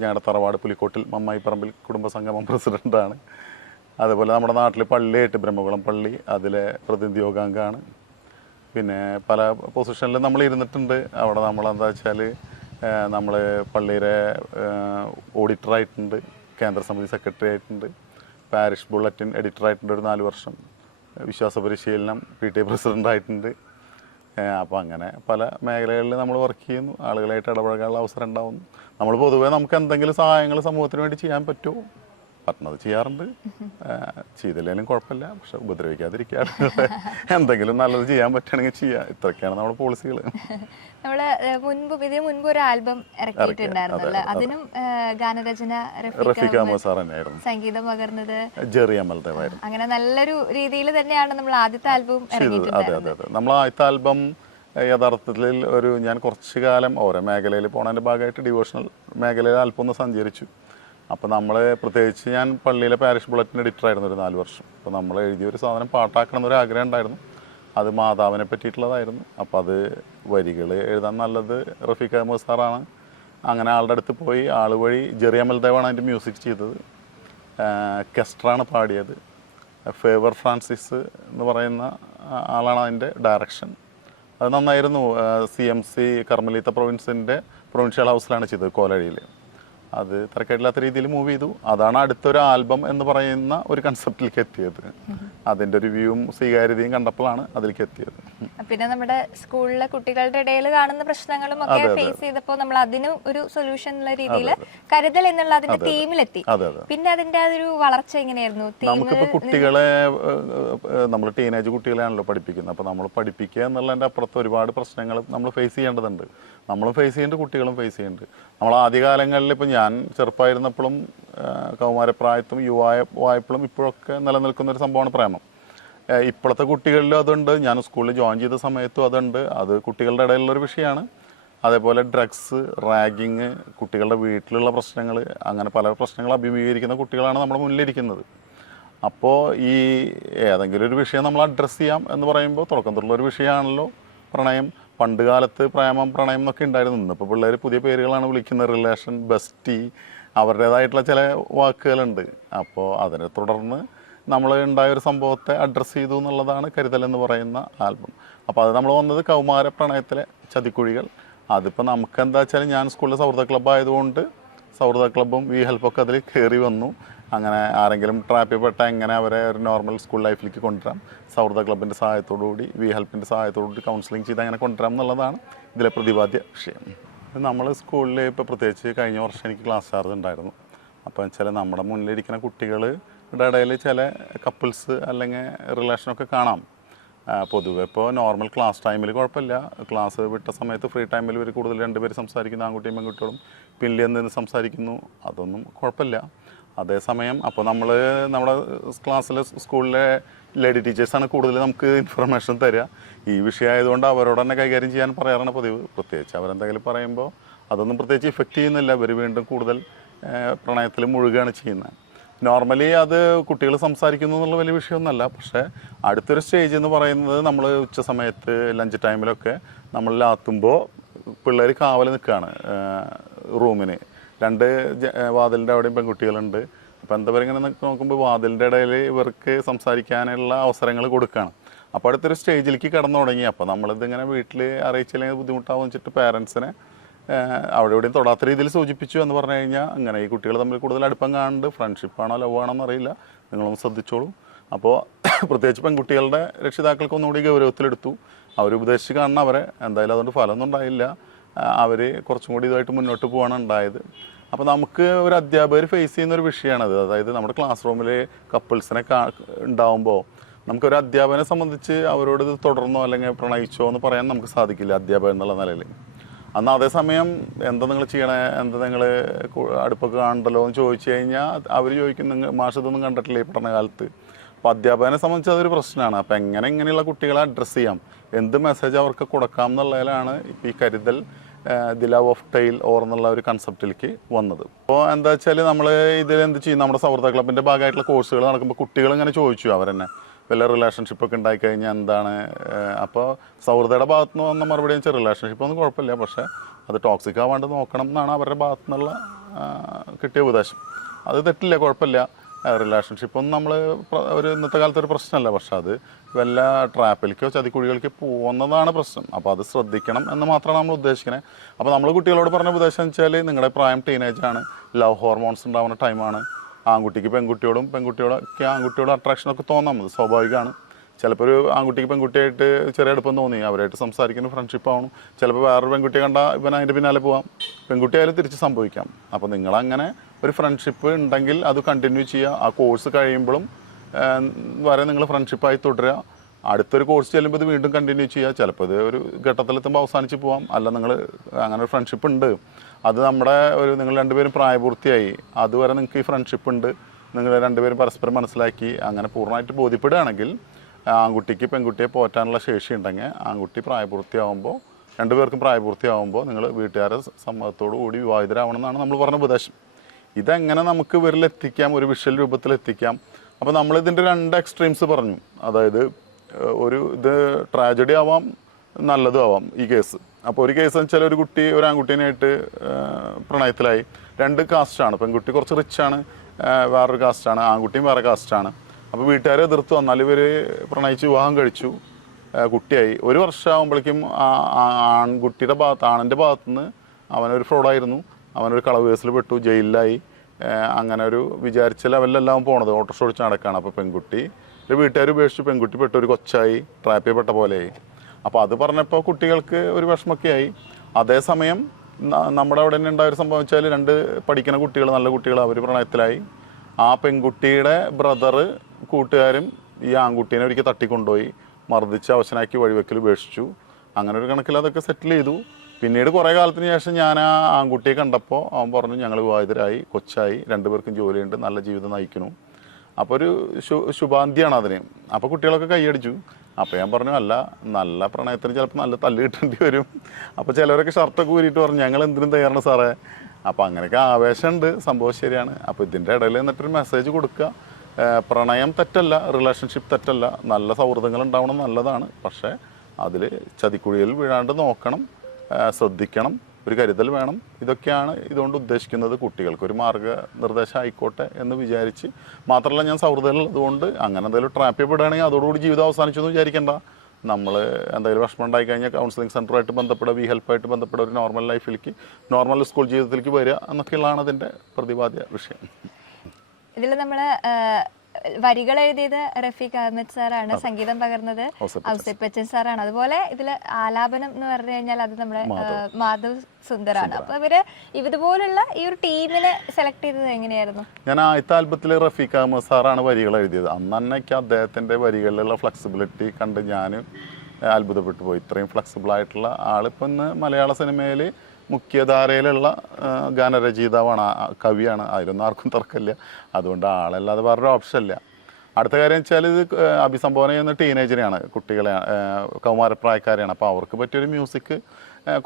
ഞങ്ങളുടെ തറവാട് പുലിക്കോട്ടിൽ മമ്മായിപ്പറമ്പിൽ കുടുംബസംഗമം പ്രസിഡൻ്റാണ്. അതേപോലെ നമ്മുടെ നാട്ടിൽ പള്ളിയായിട്ട് ബ്രഹ്മകുളം പള്ളി, അതിലെ പ്രതിനിധി യോഗാംഗമാണ്. പിന്നെ പല പൊസിഷനിൽ നമ്മൾ ഇരുന്നിട്ടുണ്ട്. അവിടെ നമ്മളെന്താ വെച്ചാൽ നമ്മൾ പള്ളിയിലെ ഓഡിറ്ററായിട്ടുണ്ട്, കേന്ദ്ര സമിതി സെക്രട്ടറി ആയിട്ടുണ്ട്, പാരിഷ് ബുള്ളറ്റിൻ എഡിറ്ററായിട്ടുണ്ട് ഒരു 4 വർഷം, വിശ്വാസ പരിശീലനം PTA പ്രസിഡൻ്റായിട്ടുണ്ട്. അപ്പോൾ അങ്ങനെ പല മേഖലകളിൽ നമ്മൾ വർക്ക് ചെയ്യുന്നു, ആളുകളായിട്ട് ഇടപഴകാനുള്ള അവസരം ഉണ്ടാവുന്നു. നമ്മൾ പൊതുവേ നമുക്ക് എന്തെങ്കിലും സഹായങ്ങൾ സമൂഹത്തിന് വേണ്ടി ചെയ്യാൻ പറ്റുമോ പറ്റുന്നത് ചെയ്യാറുണ്ട്. ചെയ്തില്ലെങ്കിലും കുഴപ്പമില്ല, പക്ഷെ ഉപദ്രവിക്കാതിരിക്കാറുണ്ട്. എന്തെങ്കിലും നല്ലത് ചെയ്യാൻ പറ്റുകയാണെങ്കിൽ ചെയ്യാം. ഇത്രയൊക്കെയാണ് നമ്മുടെ പോളിസികൾ. നമ്മള് ഇതിനു മുൻപ് ഒരു ആൽബം ഇറക്കിയിട്ടുണ്ടായിരുന്നല്ലോ, അതിനും ഗാനരചന റഫീഖ് അഹമ്മദ് സാർ തന്നെയായിരുന്നു, സംഗീതം പകർന്നത് ജെറി അമൽദേവായിരുന്നു. അങ്ങനെ നല്ലൊരു രീതിയിൽ തന്നെയാണ് നമ്മൾ ആദ്യത്തെ ആൽബം ഇറങ്ങിയിട്ടുണ്ടായിരുന്നത്. അതെ, നമ്മൾ ആദ്യത്തെ ആൽബം യഥാർത്ഥത്തിൽ ഞാൻ കുറച്ച് കാലം ഓരോ മേഖലയിൽ പോണതിൻ്റെ ഭാഗമായിട്ട് ഡിവോഷണൽ മേഖലയിൽ അല്പം ഒന്ന് സഞ്ചരിച്ചു. അപ്പോൾ നമ്മൾ പ്രത്യേകിച്ച് ഞാൻ പള്ളിയിലെ പാരിഷ് ബുള്ളറ്റിൻ എഡിറ്ററായിരുന്നു ഒരു 4 വർഷം. അപ്പോൾ നമ്മൾ എഴുതിയൊരു സാധനം പാട്ടാക്കണം എന്നൊരു ആഗ്രഹം ഉണ്ടായിരുന്നു. അത് മാതാവിനെ പറ്റിയിട്ടുള്ളതായിരുന്നു. അപ്പോൾ അത് വരികൾ എഴുതാൻ നല്ലത് റഫീഖ് അഹമ്മദ് സാറാണ്. അങ്ങനെ ആളുടെ അടുത്ത് പോയി, ആൾ വഴി ജെറി അമൽദേവാണ് അതിൻ്റെ മ്യൂസിക് ചെയ്തത്, കെസ്ട്രാണ് പാടിയത്, ഫേവർ ഫ്രാൻസിസ് എന്ന് പറയുന്ന ആളാണ് അതിൻ്റെ ഡയറക്ഷൻ. അത് നന്നായിരുന്നു. CMC കർമ്മലീത്ത പ്രൊവിൻസിൻ്റെ പ്രൊവിൻഷ്യൽ ഹൗസിലാണ് ചെയ്തത്, കോലഴിയിൽ. അത് തിരക്കേടില്ലാത്ത രീതിയിൽ മൂവ് ചെയ്തു. അതാണ് അടുത്തൊരു ആൽബം എന്ന് പറയുന്ന ഒരു കൺസെപ്റ്റിലേക്ക് എത്തിയത്. അതിൻ്റെ ഒരു വ്യൂവും സ്വീകാര്യതയും കണ്ടപ്പോഴാണ് അതിലേക്ക് എത്തിയത്. പിന്നെ നമ്മുടെ സ്കൂളിലെ കുട്ടികളുടെ ഇടയിൽ കാണുന്ന പ്രശ്നങ്ങളും ഒക്കെ ഫേസ് ചെയ്തപ്പോൾ നമ്മൾ അതിനും ഒരു സൊല്യൂഷൻ ഉള്ള രീതിയിൽ കരുതൽ എന്നുള്ള അതിന്റെ തീമിലെത്തി. പിന്നെ അതിന്റെ ഒരു വളർച്ച എങ്ങനെയായിരുന്നു? നമുക്കിപ്പോൾ കുട്ടികളെ നമ്മൾ ടീനേജ് കുട്ടികളെയാണല്ലോ പഠിപ്പിക്കുന്നത്. അപ്പോൾ നമ്മൾ പഠിപ്പിക്കുക എന്നുള്ളതിൻ്റെ അപ്പുറത്ത് ഒരുപാട് പ്രശ്നങ്ങൾ നമ്മൾ ഫേസ് ചെയ്യേണ്ടതുണ്ട്. നമ്മളും ഫേസ് ചെയ്യുന്നുണ്ട്, കുട്ടികളും ഫേസ് ചെയ്യുന്നുണ്ട്. നമ്മൾ ആദ്യകാലങ്ങളിൽ ഇപ്പോൾ ഞാൻ ചെറുപ്പമായിരുന്നപ്പോഴും കൗമാരപ്രായത്തും യുവായപ്പോഴും ഇപ്പോഴൊക്കെ നിലനിൽക്കുന്ന ഒരു സംഭവമാണ് പ്രേമം. ഇപ്പോഴത്തെ കുട്ടികളിലും അതുണ്ട്. ഞാൻ സ്കൂളിൽ ജോയിൻ ചെയ്ത സമയത്തും അതുണ്ട്. അത് കുട്ടികളുടെ ഇടയിലുള്ളൊരു വിഷയമാണ്. അതേപോലെ ഡ്രഗ്സ്, റാഗിങ്, കുട്ടികളുടെ വീട്ടിലുള്ള പ്രശ്നങ്ങൾ, അങ്ങനെ പല പ്രശ്നങ്ങൾ അഭിമുഖീകരിക്കുന്ന കുട്ടികളാണ് നമ്മുടെ മുന്നിലിരിക്കുന്നത്. അപ്പോൾ ഈ ഏതെങ്കിലും ഒരു വിഷയം നമ്മൾ അഡ്രസ്സ് ചെയ്യാം എന്ന് പറയുമ്പോൾ തുടക്കം തൊട്ടുള്ളൊരു വിഷയമാണല്ലോ പ്രണയം. പണ്ട് കാലത്ത് പ്രേമം, പ്രണയം എന്നൊക്കെ ഉണ്ടായിരുന്നു. ഇന്നിപ്പോൾ പിള്ളേർ പുതിയ പേരുകളാണ് വിളിക്കുന്നത്, റിലേഷൻ, ബെസ്റ്റി, അവരുടേതായിട്ടുള്ള ചില വാക്കുകളുണ്ട്. അപ്പോൾ അതിനെ തുടർന്ന് നമ്മൾ ഉണ്ടായൊരു സംഭവത്തെ അഡ്രസ്സ് ചെയ്തു എന്നുള്ളതാണ് കരുതൽ എന്ന് പറയുന്ന ആൽബം. അപ്പോൾ അത് നമ്മൾ വന്നത് കൗമാര പ്രണയത്തിലെ ചതിക്കുഴികൾ. അതിപ്പോൾ നമുക്ക് എന്താ വെച്ചാൽ ഞാൻ സ്കൂളിലെ സൗഹൃദ ക്ലബ്ബ് ആയതുകൊണ്ട് സൗഹൃദ ക്ലബ്ബും വി ഹെൽപ്പൊക്കെ അതിൽ കയറി വന്നു. അങ്ങനെ ആരെങ്കിലും ട്രാപ്പിൽപ്പെട്ട എങ്ങനെ അവരെ ഒരു നോർമൽ സ്കൂൾ ലൈഫിലേക്ക് കൊണ്ടുവരാം, സൗഹൃദ ക്ലബിൻ്റെ സഹായത്തോടുകൂടി, വി ഹെൽപ്പിൻ്റെ സഹായത്തോടുകൂടി കൗൺസിലിംഗ് ചെയ്ത് അങ്ങനെ കൊണ്ടുവരാം എന്നുള്ളതാണ് ഇതിലെ പ്രതിപാദ്യ വിഷയം. നമ്മൾ സ്കൂളിൽ ഇപ്പോൾ പ്രത്യേകിച്ച് കഴിഞ്ഞ വർഷം എനിക്ക് ക്ലാസ് ചാർജ് ഉണ്ടായിരുന്നു. അപ്പോൾ ചില നമ്മുടെ മുന്നിലിരിക്കുന്ന കുട്ടികളുടെ ഇടയിൽ ചില കപ്പിൾസ് അല്ലെങ്കിൽ റിലേഷനൊക്കെ കാണാം. പൊതുവെ ഇപ്പോൾ നോർമൽ ക്ലാസ് ടൈമിൽ കുഴപ്പമില്ല. ക്ലാസ് വിട്ട സമയത്ത് ഫ്രീ ടൈമിൽ ഇവർ കൂടുതൽ രണ്ടുപേര് സംസാരിക്കുന്നു, ആൺകുട്ടിയും പെൺകുട്ടികളും പിന്നിൽ നിന്ന് സംസാരിക്കുന്നു, അതൊന്നും കുഴപ്പമില്ല. അതേസമയം അപ്പോൾ നമ്മുടെ ക്ലാസ്സിലെ സ്കൂളിലെ ലേഡി ടീച്ചേഴ്സാണ് കൂടുതൽ നമുക്ക് ഇൻഫർമേഷൻ തരിക. ഈ വിഷയമായതുകൊണ്ട് അവരോട് തന്നെ കൈകാര്യം ചെയ്യാൻ പറയാറാണ് പതിവ്. പ്രത്യേകിച്ച് അവരെന്തെങ്കിലും പറയുമ്പോൾ അതൊന്നും പ്രത്യേകിച്ച് ഇഫക്റ്റ് ചെയ്യുന്നില്ല. ഇവർ വീണ്ടും കൂടുതൽ പ്രണയത്തിൽ മുഴുകുകയാണ് ചെയ്യുന്നത്. നോർമലി അത് കുട്ടികൾ സംസാരിക്കുന്നു എന്നുള്ള വലിയ വിഷയമൊന്നുമല്ല. പക്ഷേ അടുത്തൊരു സ്റ്റേജ് എന്ന് പറയുന്നത് നമ്മൾ ഉച്ച സമയത്ത് ലഞ്ച് ടൈമിലൊക്കെ നമ്മളിലാത്തുമ്പോൾ പിള്ളേർ കാവൽ നിൽക്കുകയാണ് റൂമിന്. രണ്ട് വാതിലിൻ്റെ അവിടെയും പെൺകുട്ടികളുണ്ട്. അപ്പോൾ എന്താ പറയുക, ഇങ്ങനെ നോക്കുമ്പോൾ വാതിലിൻ്റെ ഇടയിൽ ഇവർക്ക് സംസാരിക്കാനുള്ള അവസരങ്ങൾ കൊടുക്കുകയാണ്. അപ്പോൾ അടുത്തൊരു സ്റ്റേജിലേക്ക് കടന്നു തുടങ്ങി. അപ്പോൾ നമ്മളിതിങ്ങനെ വീട്ടിൽ അറിയിച്ചില്ലെങ്കിൽ ബുദ്ധിമുട്ടാവും വെച്ചിട്ട് പേരൻസിനെ അവിടെ എവിടെയും തൊടാത്ത രീതിയിൽ സൂചിപ്പിച്ചു എന്ന് പറഞ്ഞു കഴിഞ്ഞാൽ അങ്ങനെ ഈ കുട്ടികൾ തമ്മിൽ കൂടുതൽ അടുപ്പം കാണുന്നുണ്ട്. ഫ്രണ്ട്ഷിപ്പാണോ ലവ് ആണോ എന്നറിയില്ല, നിങ്ങളൊന്ന് ശ്രദ്ധിച്ചോളൂ. അപ്പോൾ പ്രത്യേകിച്ച് പെൺകുട്ടികളുടെ രക്ഷിതാക്കൾക്ക് ഒന്നുകൂടി ഗൗരവത്തിലെടുത്തു. അവർ ഉപദേശിച്ച് കാണണം അവരെ. എന്തായാലും അതുകൊണ്ട് ഫലമൊന്നും ഉണ്ടായില്ല. അവർ കുറച്ചും കൂടി ഇതായിട്ട് മുന്നോട്ട് പോകാണ് ഉണ്ടായത്. അപ്പോൾ നമുക്ക് ഒരു അധ്യാപകർ ഫേസ് ചെയ്യുന്നൊരു വിഷയമാണത്. അതായത് നമ്മുടെ ക്ലാസ് റൂമിൽ കപ്പിൾസിനെ ഉണ്ടാവുമ്പോൾ നമുക്കൊരു അധ്യാപകനെ സംബന്ധിച്ച് അവരോട് ഇത് തുടർന്നോ അല്ലെങ്കിൽ പ്രണയിച്ചോ എന്ന് പറയാൻ നമുക്ക് സാധിക്കില്ല അധ്യാപകൻ എന്നുള്ള നിലയിൽ. അന്ന് അതേസമയം എന്താ നിങ്ങൾ ചെയ്യണേ, എന്താ നിങ്ങൾ അടുപ്പൊക്കെ കാണണ്ടല്ലോ എന്ന് ചോദിച്ചു കഴിഞ്ഞാൽ അവർ ചോദിക്കും, നിങ്ങൾ മാഷ് ഇതൊന്നും കണ്ടിട്ടില്ലേ ഈ പഠനകാലത്ത്. അപ്പോൾ അധ്യാപകനെ സംബന്ധിച്ച് അതൊരു പ്രശ്നമാണ്. അപ്പോൾ ഇങ്ങനെയുള്ള കുട്ടികളെ അഡ്രസ്സ് ചെയ്യാം, എന്ത് മെസ്സേജ് അവർക്ക് കൊടുക്കാം എന്നുള്ളതിലാണ് ഇപ്പോൾ ഈ കരുതൽ the love of tile or എന്നുള്ള ഒരു കൺസെപ്റ്റിലേക്ക് വന്നത്. അപ്പോൾ എന്താ വെച്ചാൽ നമ്മൾ ഇതിൽ എന്ത് ചെയ്യും, നമ്മുടെ സൗഹൃദ ക്ലബിൻ്റെ ഭാഗമായിട്ടുള്ള കോഴ്സുകൾ നടക്കുമ്പോൾ കുട്ടികൾ ഇങ്ങനെ ചോദിച്ചു അവരെന്നെ വല്ല റിലേഷൻഷിപ്പൊക്കെ ഉണ്ടായിക്കഴിഞ്ഞാൽ എന്താണ്. അപ്പോൾ സൗഹൃദയുടെ ഭാഗത്ത് നിന്ന് വന്ന മറുപടി വെച്ചാൽ റിലേഷൻഷിപ്പൊന്നും കുഴപ്പമില്ല, പക്ഷേ അത് ടോക്സിക് ആവാണ്ട് നോക്കണം എന്നാണ് അവരുടെ ഭാഗത്തു നിന്നുള്ള കിട്ടിയ ഉപദേശം. അത് തെറ്റില്ല, കുഴപ്പമില്ല. റിലേഷൻഷിപ്പൊന്നും നമ്മൾ ഒരു ഇന്നത്തെ കാലത്ത് ഒരു പ്രശ്നമല്ല. പക്ഷെ അത് വല്ല ട്രാപ്പിലേക്കോ ചതിക്കുഴികളിലേക്കോ പോകുന്നതാണ് പ്രശ്നം. അപ്പോൾ അത് ശ്രദ്ധിക്കണം എന്ന് മാത്രമാണ് നമ്മൾ ഉദ്ദേശിക്കുന്നത്. അപ്പോൾ നമ്മൾ കുട്ടികളോട് പറഞ്ഞ ഉപദേശം വെച്ചാൽ നിങ്ങളുടെ പ്രായം ടീനേജാണ്, ലവ് ഹോർമോൺസ് ഉണ്ടാവുന്ന ടൈമാണ്. ആൺകുട്ടിക്ക് പെൺകുട്ടിയോടും പെൺകുട്ടിയോടൊക്കെ ആൺകുട്ടിയോടും അട്രാക്ഷനൊക്കെ തോന്നാം, അത് സ്വാഭാവികമാണ്. ചിലപ്പോൾ ഒരു ആൺകുട്ടിക്ക് പെൺകുട്ടിയായിട്ട് ചെറിയ അടുപ്പം തോന്നി, അവരായിട്ട് സംസാരിക്കുന്ന ഫ്രണ്ട്ഷിപ്പ് ആവണം. ചിലപ്പോൾ വേറൊരു പെൺകുട്ടിയെ കണ്ടാൽ ഇവൻ അതിൻ്റെ പിന്നാലെ പോവാം, പെൺകുട്ടിയായാലും തിരിച്ച് സംഭവിക്കാം. അപ്പോൾ നിങ്ങളങ്ങനെ ഒരു ഫ്രണ്ട്ഷിപ്പ് ഉണ്ടെങ്കിൽ അത് കണ്ടിന്യൂ ചെയ്യുക. ആ കോഴ്സ് കഴിയുമ്പോഴും വരെ നിങ്ങൾ ഫ്രണ്ട്ഷിപ്പായി തുടരുക. അടുത്തൊരു കോഴ്സ് ചെല്ലുമ്പോൾ ഇത് വീണ്ടും കണ്ടിന്യൂ ചെയ്യുക. ചിലപ്പോൾ ഇത് ഒരു ഘട്ടത്തിലെത്തുമ്പോൾ അവസാനിച്ച് പോവാം. അല്ല, നിങ്ങൾ അങ്ങനെ ഒരു ഫ്രണ്ട്ഷിപ്പ് ഉണ്ട്, അത് നമ്മുടെ നിങ്ങൾ രണ്ടുപേരും പ്രായപൂർത്തിയായി, അതുവരെ നിങ്ങൾക്ക് ഈ ഫ്രണ്ട്ഷിപ്പ് ഉണ്ട്, നിങ്ങൾ രണ്ടുപേരും പരസ്പരം മനസ്സിലാക്കി അങ്ങനെ പൂർണ്ണമായിട്ട് ബോധ്യപ്പെടുകയാണെങ്കിൽ ആൺകുട്ടിക്ക് പെൺകുട്ടിയെ പോറ്റാനുള്ള ശേഷി ഉണ്ടെങ്കിൽ ആൺകുട്ടി പ്രായപൂർത്തിയാവുമ്പോൾ രണ്ടുപേർക്കും പ്രായപൂർത്തിയാവുമ്പോൾ നിങ്ങൾ വീട്ടുകാരെ സമ്മതത്തോടു കൂടി വിവാഹിതരാവണം എന്നാണ് നമ്മൾ പറഞ്ഞ ഉപദേശം. ഇതെങ്ങനെ നമുക്ക് ഇവരിലെത്തിക്കാം, ഒരു വിഷ്വൽ രൂപത്തിലെത്തിക്കാം. അപ്പോൾ നമ്മളിതിൻ്റെ രണ്ട് എക്സ്ട്രീംസ് പറഞ്ഞു. അതായത് ഇത് ട്രാജഡി ആവാം, നല്ലതും ആവാം ഈ കേസ്. അപ്പോൾ ഒരു കേസ് എന്ന് വെച്ചാൽ ഒരു കുട്ടി ഒരു ആൺകുട്ടീനായിട്ട് പ്രണയത്തിലായി. രണ്ട് കാസ്റ്റാണ്, പെൺകുട്ടി കുറച്ച് റിച്ചാണ്, വേറൊരു കാസ്റ്റാണ്, ആൺകുട്ടിയും വേറെ കാസ്റ്റാണ്. അപ്പോൾ വീട്ടുകാരെ എതിർത്ത് വന്നാൽ ഇവർ പ്രണയിച്ച് വിവാഹം കഴിച്ചു, കുട്ടിയായി. ഒരു വർഷമാകുമ്പോഴേക്കും ആൺകുട്ടിയുടെ ആണിൻ്റെ ഭാഗത്തുനിന്ന് അവനൊരു ഫ്രോഡായിരുന്നു, അവനൊരു കളവ് കേസിൽ പെട്ടു, ജയിലിലായി. അങ്ങനെ ഒരു വിചാരിച്ച ലെവലിലെല്ലാം പോണത്, ഓട്ടോറിക്ഷ ഓടിച്ച് നടക്കുകയാണ്. അപ്പോൾ പെൺകുട്ടി വീട്ടുകാർ ഉപേക്ഷിച്ചു, പെൺകുട്ടി പെട്ട ഒരു കൊച്ചായി, ട്രാപ്പ് ചെയ്യപ്പെട്ട പോലെയായി. അപ്പോൾ അത് പറഞ്ഞപ്പോൾ കുട്ടികൾക്ക് ഒരു വിഷമമൊക്കെ ആയി. അതേസമയം നമ്മുടെ അവിടെ തന്നെ ഉണ്ടായൊരു സംഭവം വെച്ചാൽ രണ്ട് പഠിക്കുന്ന കുട്ടികൾ, നല്ല കുട്ടികൾ, അവർ പ്രണയത്തിലായി. ആ പെൺകുട്ടിയുടെ ബ്രദറ് കൂട്ടുകാരും ഈ ആൺകുട്ടീനെ ഒരിക്കൽ തട്ടിക്കൊണ്ടുപോയി മർദ്ദിച്ച് അവശനാക്കി വഴിവെക്കൽ ഉപേക്ഷിച്ചു. അങ്ങനെ ഒരു കണക്കിൽ അതൊക്കെ സെറ്റിൽ ചെയ്തു. പിന്നീട് കുറേ കാലത്തിന് ശേഷം ഞാൻ ആ ആൺകുട്ടിയെ കണ്ടപ്പോൾ അവൻ പറഞ്ഞു, ഞങ്ങൾ വിവാഹിതരായി, കൊച്ചായി, രണ്ടുപേർക്കും ജോലിയുണ്ട്, നല്ല ജീവിതം നയിക്കുന്നു. അപ്പോൾ ഒരു ശുഭാന്തിയാണ് അതിന്. അപ്പോൾ കുട്ടികളൊക്കെ കൈയടിച്ചു. അപ്പോൾ ഞാൻ പറഞ്ഞു, അല്ല, നല്ല പ്രണയത്തിന് ചിലപ്പോൾ നല്ല തല്ല് കിട്ടേണ്ടി വരും. അപ്പോൾ ചിലവരൊക്കെ ഷർട്ടൊക്കെ ഊരിയിട്ട് പറഞ്ഞു, ഞങ്ങൾ എന്തിനും തയ്യാറാണ് സാറേ. അപ്പോൾ അങ്ങനെയൊക്കെ ആവേശമുണ്ട്, സംഭവം ശരിയാണ്. അപ്പോൾ ഇതിൻ്റെ ഇടയിൽ നിന്നിട്ടൊരു മെസ്സേജ് കൊടുക്കുക, പ്രണയം തെറ്റല്ല, റിലേഷൻഷിപ്പ് തെറ്റല്ല, നല്ല സൗഹൃദങ്ങൾ ഉണ്ടാവണം, നല്ലതാണ്. പക്ഷേ അതിൽ ചതിക്കുഴിയിൽ വീഴാണ്ട് നോക്കണം, ശ്രദ്ധിക്കണം, ഒരു കരുതൽ വേണം. ഇതൊക്കെയാണ് ഇതുകൊണ്ട് ഉദ്ദേശിക്കുന്നത്. കുട്ടികൾക്കൊരു മാർഗ്ഗനിർദ്ദേശം ആയിക്കോട്ടെ എന്ന് വിചാരിച്ച് മാത്രമല്ല, ഞാൻ സൗഹൃദങ്ങൾ അതുകൊണ്ട് അങ്ങനെ എന്തെങ്കിലും ട്രാപ്പ് ചെയ്യപ്പെടുകയാണെങ്കിൽ അതോടുകൂടി ജീവിതം അവസാനിച്ചു എന്ന് വിചാരിക്കേണ്ട. നമ്മൾ എന്തെങ്കിലും വിഷമം ഉണ്ടായി കഴിഞ്ഞാൽ കൗൺസിലിംഗ് സെൻ്ററുമായിട്ട് ബന്ധപ്പെടുക, വി ഹെൽപ്പായിട്ട് ബന്ധപ്പെടുക, ഒരു നോർമൽ ലൈഫിലേക്ക്, നോർമൽ സ്കൂൾ ജീവിതത്തിലേക്ക് വരിക എന്നൊക്കെയുള്ളതാണ് അതിൻ്റെ പ്രതിപാദ്യ വിഷയം. ഇതിൽ നമ്മൾ വരികൾ എഴുതിയത് റഫീഖ് അഹമ്മദ് സാറാണ്, സംഗീതം പകർന്നത് ഔസേപ്പ് ബച്ചൻ സാറാണ്. അതുപോലെ ഇതില് ആലാപനം എന്ന് പറഞ്ഞു കഴിഞ്ഞാൽ അത് നമ്മുടെ മാധവ് സുന്ദറാണ്. അപ്പൊ ഇതുപോലുള്ള ഈ ഒരു ടീമിനെ സെലക്ട് ചെയ്തത് എങ്ങനെയായിരുന്നു? ഞാൻ ആദ്യത്തെ ആൽബത്തിൽ റഫീഖ് അഹമ്മദ് സാറാണ് വരികൾ എഴുതിയത്. അന്ന് തന്നെ എനിക്ക് അദ്ദേഹത്തിന്റെ വരികളിലുള്ള ഫ്ലെക്സിബിലിറ്റി കണ്ട് ഞാൻ അത്ഭുതപ്പെട്ടു പോയി. ഇത്രയും ഫ്ലെക്സിബിൾ ആയിട്ടുള്ള ആളിപ്പോൾ ഇന്ന് മലയാള സിനിമയിൽ മുഖ്യധാരയിലുള്ള ഗാനരചയിതാവാണ്, കവിയാണ്. അതിലൊന്നും ആർക്കും തർക്കമില്ല. അതുകൊണ്ട് ആളല്ലാതെ വേറൊരു ഓപ്ഷൻ ഇല്ല. അടുത്ത കാര്യം വെച്ചാൽ ഇത് അഭിസംബോധന ചെയ്യുന്ന ടീനേജറിയാണ്, കുട്ടികളെ, കൗമാരപ്രായക്കാരെയാണ്. അപ്പോൾ അവർക്ക് പറ്റിയൊരു മ്യൂസിക്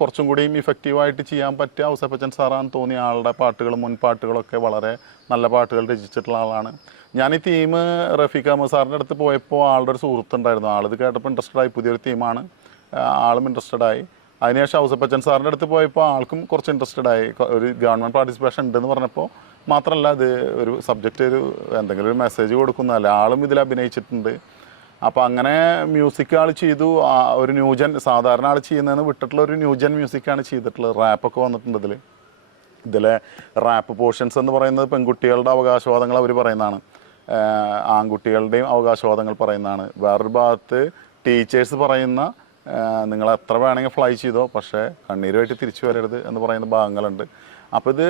കുറച്ചും കൂടിയും ഇഫക്റ്റീവായിട്ട് ചെയ്യാൻ പറ്റിയ ഔസേപ്പ് ബച്ചൻ സാറാന്ന് തോന്നിയ ആളുടെ പാട്ടുകളും മുൻ പാട്ടുകളൊക്കെ വളരെ നല്ല പാട്ടുകൾ രചിച്ചിട്ടുള്ള ആളാണ്. ഞാൻ ഈ തീം റഫീഖ് അഹമ്മദ് സാറിൻ്റെ അടുത്ത് പോയപ്പോൾ ആളുടെ ഒരു സുഹൃത്തുണ്ടായിരുന്നു. ആളിത് കേട്ടപ്പോൾ ഇൻട്രസ്റ്റഡായി. പുതിയൊരു തീമാണ്, ആളും ഇൻട്രസ്റ്റഡായി. അതിനുശേഷം ഔസേപ്പ് ബച്ചൻ സാറിൻ്റെ അടുത്ത് പോയപ്പോൾ ആൾക്കും കുറച്ച് ഇൻട്രസ്റ്റഡായി. ഒരു ഗവൺമെൻറ് പാർട്ടിസിപ്പേഷൻ ഉണ്ടെന്ന് പറഞ്ഞപ്പോൾ മാത്രമല്ല, ഇത് ഒരു സബ്ജക്റ്റ്, ഒരു എന്തെങ്കിലും ഒരു മെസ്സേജ് കൊടുക്കുന്നതല്ല, ആളും ഇതിൽ അഭിനയിച്ചിട്ടുണ്ട്. അപ്പോൾ അങ്ങനെ മ്യൂസിക് ആൾ ചെയ്തു. ഒരു ന്യൂജൻ, സാധാരണ ആൾ ചെയ്യുന്നതെന്ന് വിട്ടിട്ടുള്ള ഒരു ന്യൂജൻ മ്യൂസിക്കാണ് ചെയ്തിട്ടുള്ളത്. റാപ്പൊക്കെ വന്നിട്ടുണ്ട് ഇതിലെ റാപ്പ് പോർഷൻസ് എന്ന് പറയുന്നത് പെൺകുട്ടികളുടെ അവകാശവാദങ്ങൾ അവർ പറയുന്നതാണ്, ആൺകുട്ടികളുടെയും അവകാശവാദങ്ങൾ പറയുന്നതാണ്. വേറൊരു ഭാഗത്ത് ടീച്ചേഴ്സ് പറയുന്ന നിങ്ങൾ എത്ര വേണമെങ്കിൽ ഫ്ലൈ ചെയ്തോ, പക്ഷേ കണ്ണീരുമായിട്ട് തിരിച്ചു വരരുത് എന്ന് പറയുന്ന ഭാഗങ്ങളുണ്ട്. അപ്പോൾ ഇത്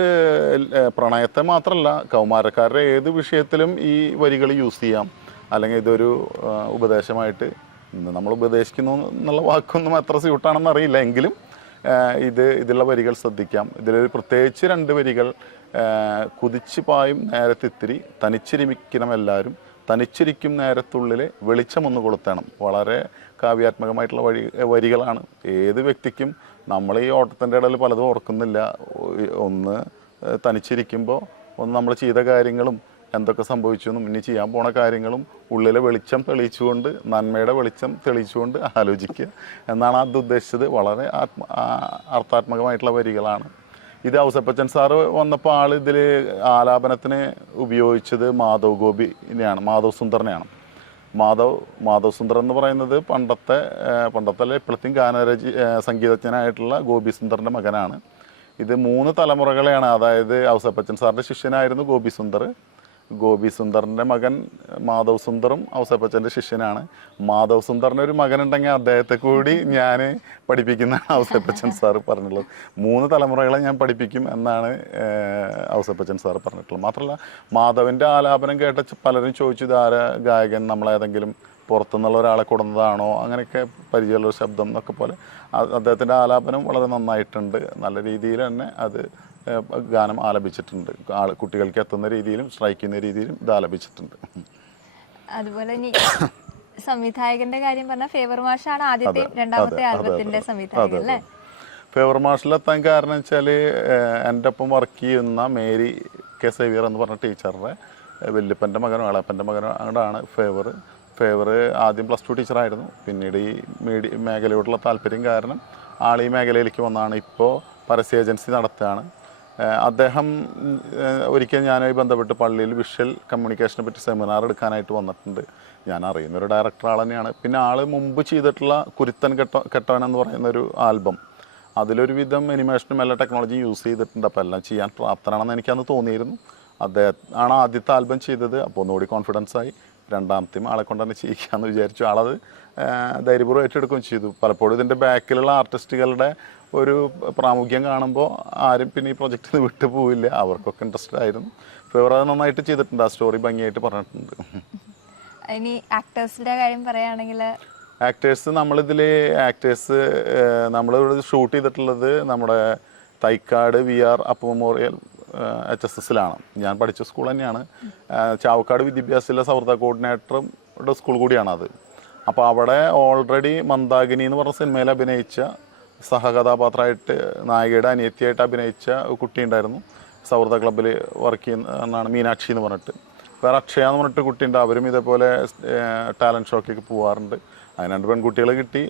പ്രണയത്തെ മാത്രമല്ല, കൗമാരക്കാരുടെ ഏത് വിഷയത്തിലും ഈ വരികൾ യൂസ് ചെയ്യാം. അല്ലെങ്കിൽ ഇതൊരു ഉപദേശമായിട്ട്, ഇന്ന് നമ്മൾ ഉപദേശിക്കുന്നു എന്നുള്ള വാക്കൊന്നും എത്ര സ്യൂട്ടാണെന്ന് അറിയില്ല, എങ്കിലും ഇതിലുള്ള വരികൾ ശ്രദ്ധിക്കാം. ഇതിലൊരു പ്രത്യേകിച്ച് 2 വരികൾ, കുതിച്ചു പായും നേരത്തിത്തിരി തനിച്ചിരിക്കണം എല്ലാവരും, തനിച്ചിരിക്കും നേരത്തുള്ളിലെ വെളിച്ചമൊന്ന് കൊളുത്തണം. വളരെ കാവ്യാത്മകമായിട്ടുള്ള വരികളാണ്. ഏത് വ്യക്തിക്കും, നമ്മൾ ഈ ഓട്ടത്തിൻ്റെ ഇടയിൽ പലതും ഓർക്കുന്നില്ല. ഒന്ന് തനിച്ചിരിക്കുമ്പോൾ നമ്മൾ ചെയ്ത കാര്യങ്ങളും എന്തൊക്കെ സംഭവിച്ചു എന്നും ഇനി ചെയ്യാൻ പോണ കാര്യങ്ങളും ഉള്ളിലെ വെളിച്ചം തെളിയിച്ചുകൊണ്ട്, നന്മയുടെ വെളിച്ചം തെളിയിച്ചുകൊണ്ട് ആലോചിക്കുക എന്നാണ് അത് ഉദ്ദേശിച്ചത്. വളരെ അർത്ഥാത്മകമായിട്ടുള്ള വരികളാണ്. ഇത് ഔസേപ്പ് ബച്ചൻ സാറ് വന്നപ്പോൾ ആൾ ഇതിൽ ആലാപനത്തിന് ഉപയോഗിച്ചത് മാധവ് ഗോപിനെയാണ്, മാധവ് സുന്ദറിനെയാണ്. മാധവ് സുന്ദർ എന്ന് പറയുന്നത് പണ്ടത്തെ ഇപ്പോഴത്തെയും സംഗീതജ്ഞനായിട്ടുള്ള ഗോപി സുന്ദറിൻ്റെ മകനാണ്. ഇത് 3 തലമുറകളെയാണ്. അതായത് ഔസേപ്പ് ബച്ചൻ സാറിൻ്റെ ശിഷ്യനായിരുന്നു ഗോപി സുന്ദറിൻ്റെ മകൻ മാധവ് സുന്ദറും ഔസേപ്പ് ബച്ചൻ്റെ ശിഷ്യനാണ്. മാധവ് സുന്ദറിന് ഒരു മകനുണ്ടെങ്കിൽ അദ്ദേഹത്തെ കൂടി ഞാൻ പഠിപ്പിക്കുന്നതാണ് ഔസേപ്പ് ബച്ചൻ സാറ് പറഞ്ഞിട്ടുള്ളത്. 3 തലമുറകളെ ഞാൻ പഠിപ്പിക്കും എന്നാണ് ഔസേപ്പ് ബച്ചൻ സാറ് പറഞ്ഞിട്ടുള്ളത്. മാത്രമല്ല, മാധവൻ്റെ ആലാപനം കേട്ട പലരും ചോദിച്ചു, ഇതാര ഗായകൻ, നമ്മളേതെങ്കിലും പുറത്തുനിന്നുള്ള ഒരാളെ കൊടുന്നതാണോ, അങ്ങനെയൊക്കെ പരിചയമുള്ള ഒരു ശബ്ദം എന്നൊക്കെ പോലെ. അദ്ദേഹത്തിൻ്റെ ആലാപനം വളരെ നന്നായിട്ടുണ്ട്. നല്ല രീതിയിൽ തന്നെ അത് ഗാനം ആലപിച്ചിട്ടുണ്ട്. കുട്ടികൾക്ക് എത്തുന്ന രീതിയിലും സ്ട്രൈക്ക് ചെയ്യുന്ന രീതിയിലും ഇത് ആലപിച്ചിട്ടുണ്ട്. അതുപോലെ സംവിധായകന്റെ കാര്യം പറഞ്ഞാൽ ഫേവർ മാഷാണ് ആദ്യത്തെ രണ്ടാമത്തെ ആൽബത്തിന്റെ സംവിധായകൻ അല്ലേ? ഫേവർ മാഷിലെത്താൻ കാരണം വെച്ചാൽ എൻ്റെ ഒപ്പം വർക്ക് ചെയ്യുന്ന മേരി കെ സേവിയർ എന്ന് പറഞ്ഞ ടീച്ചറുടെ വല്യപ്പൻ്റെ മകനും ഇളയപ്പൻ്റെ മകനും അങ്ങോട്ടാണ് ഫേവർ ആദ്യം +2 ടീച്ചറായിരുന്നു. പിന്നീട് ഈ മേഖലയോടുള്ള താല്പര്യം കാരണം ആൾ ഈ മേഖലയിലേക്ക് വന്നതാണ്. ഇപ്പോൾ പരസ്യ ഏജൻസി നടത്തുകയാണ് അദ്ദേഹം. ഒരിക്കൽ ഞാനുമായി ബന്ധപ്പെട്ട് പള്ളിയിൽ വിഷ്വൽ കമ്മ്യൂണിക്കേഷനെ പറ്റി സെമിനാർ എടുക്കാനായിട്ട് വന്നിട്ടുണ്ട്. ഞാൻ അറിയുന്നൊരു ഡയറക്ടർ ആൾ തന്നെയാണ്. പിന്നെ ആൾ മുമ്പ് ചെയ്തിട്ടുള്ള കുരുത്തൻ കെട്ടവൻ എന്ന് പറയുന്നൊരു ആൽബം, അതിലൊരുവിധം അനിമേഷനും എല്ലാ ടെക്നോളജിയും യൂസ് ചെയ്തിട്ടുണ്ട്. അപ്പോൾ എല്ലാം ചെയ്യാൻ പ്രാപ്തനാണെന്ന് എനിക്കന്ന് തോന്നിയിരുന്നു. അദ്ദേഹം ആണ് ആദ്യത്തെ ആൽബം ചെയ്തത്. അപ്പോൾ ഒന്നുകൂടി കോൺഫിഡൻസ് ആയി. രണ്ടാമത്തെയും ആളെ കൊണ്ട് തന്നെ ചെയ്യിക്കാമെന്ന് വിചാരിച്ചു. ആളത് ധൈര്യപൂർവ്വം ഏറ്റെടുക്കുകയും ചെയ്തു. പലപ്പോഴും ഇതിൻ്റെ ബാക്കിലുള്ള ആർട്ടിസ്റ്റുകളുടെ ഒരു പ്രാമുഖ്യം കാണുമ്പോൾ ആരും പിന്നെ ഈ പ്രൊജക്റ്റിൽ വിട്ടു പോവില്ല. അവർക്കൊക്കെ ഇൻട്രസ്റ്റഡ് ആയിരുന്നു. ഫേവർ അത് നന്നായിട്ട് ചെയ്തിട്ടുണ്ട്. ആ സ്റ്റോറി ഭംഗിയായിട്ട് പറഞ്ഞിട്ടുണ്ട്. ഇനി ആക്ടേഴ്സിൻ്റെ കാര്യം പറയുകയാണെങ്കിൽ, നമ്മളിതിൽ നമ്മളിവിടെ ഷൂട്ട് ചെയ്തിട്ടുള്ളത് നമ്മുടെ തൈക്കാട് VR അപ്പ മെമ്മോറിയൽ HSSലാണ്. ഞാൻ പഠിച്ച സ്കൂൾ തന്നെയാണ്. ചാവക്കാട് വിദ്യാഭ്യാസത്തിലെ സൗഹൃദ കോർഡിനേറ്ററുടെ സ്കൂൾ കൂടിയാണ് അത്. അപ്പോൾ അവിടെ ഓൾറെഡി മന്ദാകിനി എന്ന് പറഞ്ഞ സിനിമയിൽ അഭിനയിച്ച സഹകഥാപാത്രമായിട്ട് നായികയുടെ അനിയത്തിയായിട്ട് അഭിനയിച്ച കുട്ടി ഉണ്ടായിരുന്നു. സൗഹൃദ ക്ലബ്ബിൽ വർക്ക് ചെയ്യുന്നതാണ് മീനാക്ഷി എന്ന് പറഞ്ഞിട്ട്. വേറെ അക്ഷയ എന്ന് പറഞ്ഞിട്ട് കുട്ടിയുണ്ട്. അവരും ഇതേപോലെ ടാലൻറ്റ് ഷോക്കൊക്കെ പോകാറുണ്ട്. അതിന് 2 പെൺകുട്ടികൾ കിട്ടി.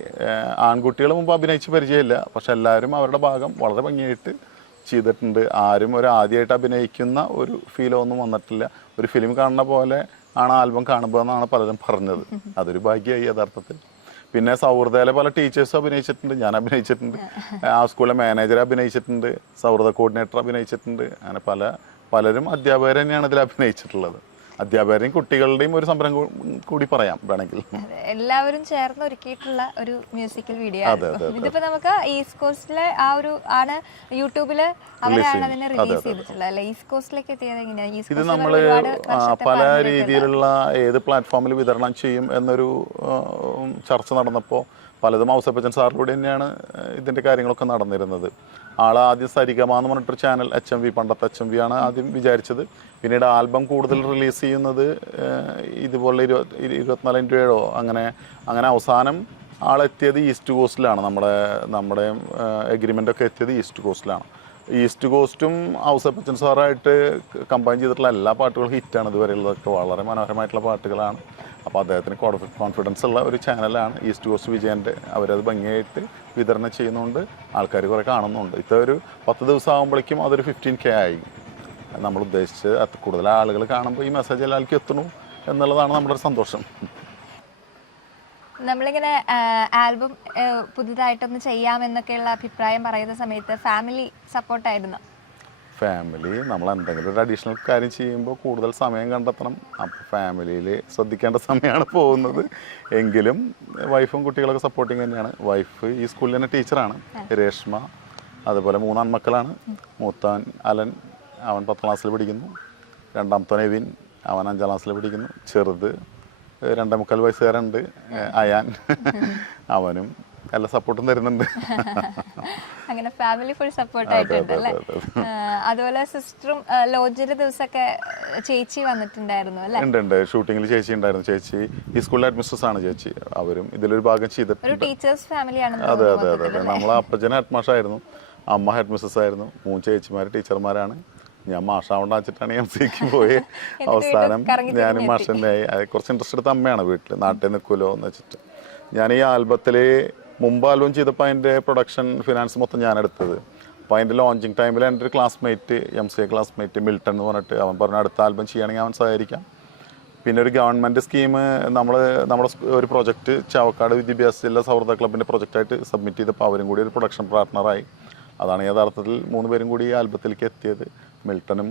ആൺകുട്ടികൾ മുമ്പ് അഭിനയിച്ച് പരിചയമില്ല, പക്ഷെ എല്ലാവരും അവരുടെ ഭാഗം വളരെ ഭംഗിയായിട്ട് ചെയ്തിട്ടുണ്ട്. ആരും ആദ്യമായിട്ട് അഭിനയിക്കുന്ന ഒരു ഫീലോ ഒന്നും വന്നിട്ടില്ല. ഒരു ഫിലിം കാണുന്ന പോലെ ആണ് ആൽബം കാണുമ്പോൾ എന്നാണ് പലരും പറഞ്ഞത്. അതൊരു ഭാഗ്യമായി യഥാർത്ഥത്തിൽ. പിന്നെ സൗഹൃദയിലെ പല ടീച്ചേഴ്സും അഭിനയിച്ചിട്ടുണ്ട്, ഞാൻ അഭിനയിച്ചിട്ടുണ്ട്, ആ സ്കൂളിലെ മാനേജർ അഭിനയിച്ചിട്ടുണ്ട്, സൗഹൃദ കോർഡിനേറ്റർ അഭിനയിച്ചിട്ടുണ്ട്. അങ്ങനെ പലരും അധ്യാപകർ തന്നെയാണ് ഇതിൽ അഭിനയിച്ചിട്ടുള്ളത്. അധ്യാപകരെയും കുട്ടികളുടെയും ഒരു സംരംഭം കൂടി പറയാം വേണമെങ്കിൽ. അതെ, എല്ലാവരും ചേർന്ന് ഒരുക്കിയിട്ടുള്ള ഒരു മ്യൂസിക്കൽ വീഡിയോ ആണ്. ഇതിപ്പോ നമുക്ക് ഈസ്റ്റ് കോസ്റ്റിലെ ആ ഒരു ആണ് യൂട്യൂബില് അവരാണ് അതിനെ റിലീസ് ചെയ്തിട്ടുള്ളത് അല്ലെ? ഈസ്റ്റ് കോസ്റ്റിലേക്ക് എത്തിയത് എങ്ങനെയാണ്? ഇത് നമ്മൾ പല രീതിയിലുള്ള ഏത് പ്ലാറ്റ്ഫോമിൽ വിതരണം ചെയ്യും എന്നൊരു ചർച്ച നടന്നപ്പോൾ പലതും ഔസേപ്പച്ചൻ സാറിലൂടെ തന്നെയാണ് ഇതിൻ്റെ കാര്യങ്ങളൊക്കെ നടന്നിരുന്നത്. ആദ്യം സരിഗമ എന്ന് പറഞ്ഞിട്ടൊരു ചാനൽ HMV, പണ്ടത്തെ HMV ആണ് ആദ്യം വിചാരിച്ചത്. പിന്നീട് ആൽബം കൂടുതൽ റിലീസ് ചെയ്യുന്നത് ഇതുപോലെ 24/7 അങ്ങനെ അവസാനം ആളെത്തിയത് ഈസ്റ്റ് കോസ്റ്റിലാണ്. നമ്മുടെ എഗ്രിമെൻ്റൊക്കെ എത്തിയത് ഈസ്റ്റ് കോസ്റ്റിലാണ്. ഈസ്റ്റ് കോസ്റ്റും ഔസേപ്പച്ചൻ സാറായിട്ട് കമ്പൈൻ ചെയ്തിട്ടുള്ള എല്ലാ പാട്ടുകളും ഹിറ്റാണ്. ഇതുവരെയുള്ളതൊക്കെ വളരെ മനോഹരമായിട്ടുള്ള പാട്ടുകളാണ്. അപ്പോൾ അദ്ദേഹത്തിന് കോൺഫിഡൻസ് ഉള്ള ഒരു ചാനലാണ് ഈസ്റ്റ് കോസ്റ്റ് വിജയൻ്റെ. അവരത് ഭംഗിയായിട്ട് വിതരണം ചെയ്യുന്നതുകൊണ്ട് ആൾക്കാർ കുറേ കാണുന്നുണ്ട്. ഇതൊരു 10 ദിവസം ആകുമ്പോഴേക്കും അതൊരു 15K ആയി. നമ്മൾ ഉദ്ദേശിച്ച് കൂടുതൽ ആളുകൾ കാണുമ്പോൾ ഈ മെസ്സേജ് എല്ലാവർക്കും എത്തണു എന്നുള്ളതാണ് നമ്മുടെ ഒരു സന്തോഷം. നമ്മളിങ്ങനെ ആൽബം പുതുതായിട്ടൊന്ന് ചെയ്യാമെന്നൊക്കെയുള്ള അഭിപ്രായം പറയുന്ന സമയത്ത് ഫാമിലി സപ്പോർട്ടായിരുന്നു? ഫാമിലി നമ്മൾ എന്തെങ്കിലും ഒരു അഡീഷണൽ കാര്യം ചെയ്യുമ്പോൾ കൂടുതൽ സമയം കണ്ടെത്തണം. അപ്പോൾ ഫാമിലിയിൽ ശ്രദ്ധിക്കേണ്ട സമയമാണ് പോകുന്നത്. എങ്കിലും വൈഫും കുട്ടികളൊക്കെ സപ്പോർട്ടിങ് തന്നെയാണ്. വൈഫ് ഈ സ്കൂളിൽ തന്നെ ടീച്ചറാണ്. രേഷ്മ, അതുപോലെ 3 ആൺമക്കളാണ്. മൂത്താൻ അലൻ, അവൻ 10ാം ക്ലാസ്സിൽ പഠിക്കുന്നു. രണ്ടാമത്തെ എവിൻ, അവൻ 5ാം ക്ലാസ്സിൽ പഠിക്കുന്നു. ചെറുത് 2.25 വയസ്സുകാരുണ്ട്, അയാൻ. അവനും എല്ലാ സപ്പോർട്ടും തരുന്നുണ്ട്. അങ്ങനെ ഫാമിലി ഫുൾ സപ്പോർട്ട് ആയിട്ടുണ്ട് അല്ലേ? അതുപോലെ സിസ്റ്ററും ലോഡ്ജിലെ ദിവസമൊക്കെ ചേച്ചി വന്നിട്ടുണ്ടായിരുന്നു അല്ലേ? ഉണ്ട്. ഷൂട്ടിങ്ങിൽ ചേച്ചി ഉണ്ടായിരുന്നു. ചേച്ചി ഈ സ്കൂളിലെ അഡ്മിനിസ്ട്രേറ്റർ ആണ് ചേച്ചി. അവരും ഇതിലൊരു ഭാഗം ചെയ്തിട്ടുണ്ട്. ഒരു ടീച്ചേഴ്സ് ഫാമിലിയാണ്. അതെ. നമ്മളെ അപ്പച്ചൻ ഹെഡ് മാഷായിരുന്നു, അമ്മ ഹെഡ് മിസ്സസ് ആയിരുന്നു, 3 ചേച്ചിമാർ ടീച്ചർമാരാണ്. ഞാൻ മാഷാവണ്ട വെച്ചിട്ടാണ് MCക്ക് പോയി. അവസാനം ഞാനും മാഷൻ്റെ കുറച്ച് ഇൻട്രസ്റ്റ് എടുത്ത അമ്മയാണ് വീട്ടിൽ. നാട്ടിൽ നിൽക്കുമല്ലോ എന്ന് വെച്ചിട്ട് ഞാൻ ഈ ആൽബത്തിൽ മുമ്പ് ആൽബം ചെയ്തപ്പോൾ അതിൻ്റെ പ്രൊഡക്ഷൻ ഫിനാൻസ് മൊത്തം ഞാൻ എടുത്തത്. അപ്പോൾ അതിൻ്റെ ലോഞ്ചിങ് ടൈമിൽ എൻ്റെ ഒരു ക്ലാസ്മേറ്റ്, MCA ക്ലാസ്മേറ്റ് മിൽട്ടൺ എന്ന് പറഞ്ഞിട്ട്, അവൻ പറഞ്ഞു അടുത്ത ആൽബം ചെയ്യുകയാണെങ്കിൽ അവൻ സഹകരിക്കാം. പിന്നെ ഒരു ഗവൺമെൻറ് സ്കീം നമ്മുടെ ഒരു പ്രൊജക്റ്റ് ചാവക്കാട് വിദ്യാഭ്യാസ ജില്ലാ സൗഹൃദ ക്ലബിൻ്റെ പ്രൊജക്റ്റായിട്ട് സബ്മിറ്റ് ചെയ്തപ്പോൾ അവരും കൂടി ഒരു പ്രൊഡക്ഷൻ പാർട്ട്ണറായി. അതാണ് യഥാർത്ഥത്തിൽ 3 പേരും കൂടി ഈ ആൽബത്തിലേക്ക് എത്തിയത്. മിൽട്ടനും